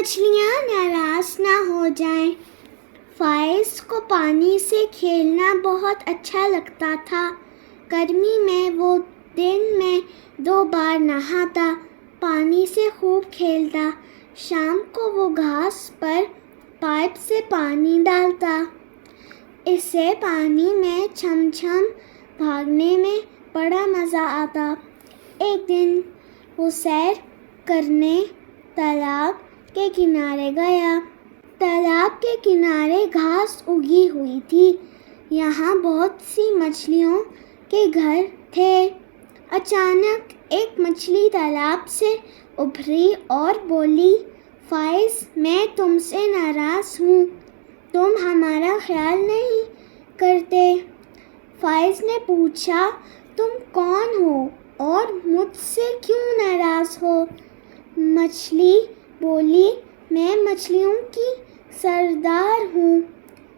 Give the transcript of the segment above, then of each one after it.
مچھلیاں ناراض نہ ہو جائیں۔ فائز کو پانی سے کھیلنا بہت اچھا لگتا تھا۔ گرمی میں وہ دن میں 2 بار نہاتا، پانی سے خوب کھیلتا۔ شام کو وہ گھاس پر پائپ سے پانی ڈالتا۔ اسے پانی میں چھم چھم بھاگنے میں بڑا مزہ آتا۔ ایک دن وہ سیر کرنے تالاب کے کنارے گیا۔ تالاب کے کنارے گھاس اگی ہوئی تھی۔ یہاں بہت سی مچھلیوں کے گھر تھے۔ اچانک ایک مچھلی تالاب سے ابھری اور بولی، فائز، میں تم سے ناراض ہوں، تم ہمارا خیال نہیں کرتے۔ فائز نے پوچھا، تم کون ہو اور مجھ سے کیوں ناراض ہو؟ مچھلی بولی، میں مچھلیوں کی سردار ہوں،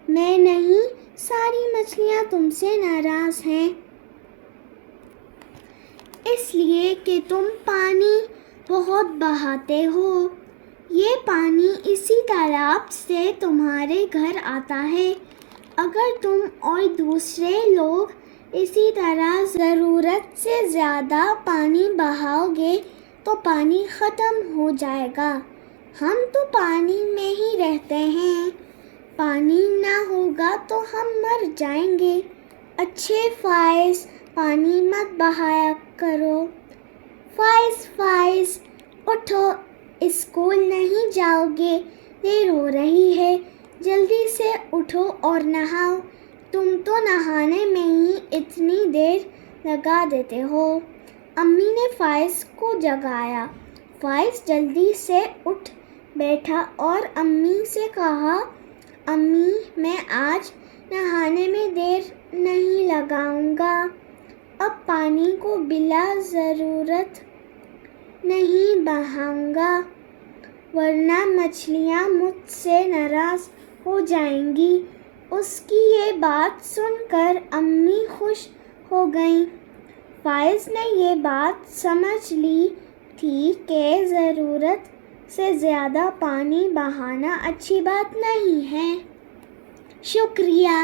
میں نہیں، ساری مچھلیاں تم سے ناراض ہیں۔ اس لیے کہ تم پانی بہت بہاتے ہو۔ یہ پانی اسی تالاب سے تمہارے گھر آتا ہے۔ اگر تم اور دوسرے لوگ اسی طرح ضرورت سے زیادہ پانی بہاؤ گے تو پانی ختم ہو جائے گا۔ ہم تو پانی میں ہی رہتے ہیں، پانی نہ ہوگا تو ہم مر جائیں گے۔ اچھے فائز، پانی مت بہایا کرو۔ فائز، اٹھو، اسکول نہیں جاؤ گے، دیر ہو رہی ہے، جلدی سے اٹھو اور نہاؤ، تم تو نہانے میں ہی اتنی دیر لگا دیتے ہو۔ امی نے فائز کو جگایا۔ فائز جلدی سے اٹھ بیٹھا اور امی سے کہا، امی، میں آج نہانے میں دیر نہیں لگاؤں گا، اب پانی کو بلا ضرورت نہیں بہاؤں گا، ورنہ مچھلیاں مجھ سے ناراض ہو جائیں گی۔ اس کی یہ بات سن کر امی خوش ہو گئیں۔ فائز نے یہ بات سمجھ لی تھی کہ ضرورت سے زیادہ پانی بہانا اچھی بات نہیں ہے۔ شکریہ۔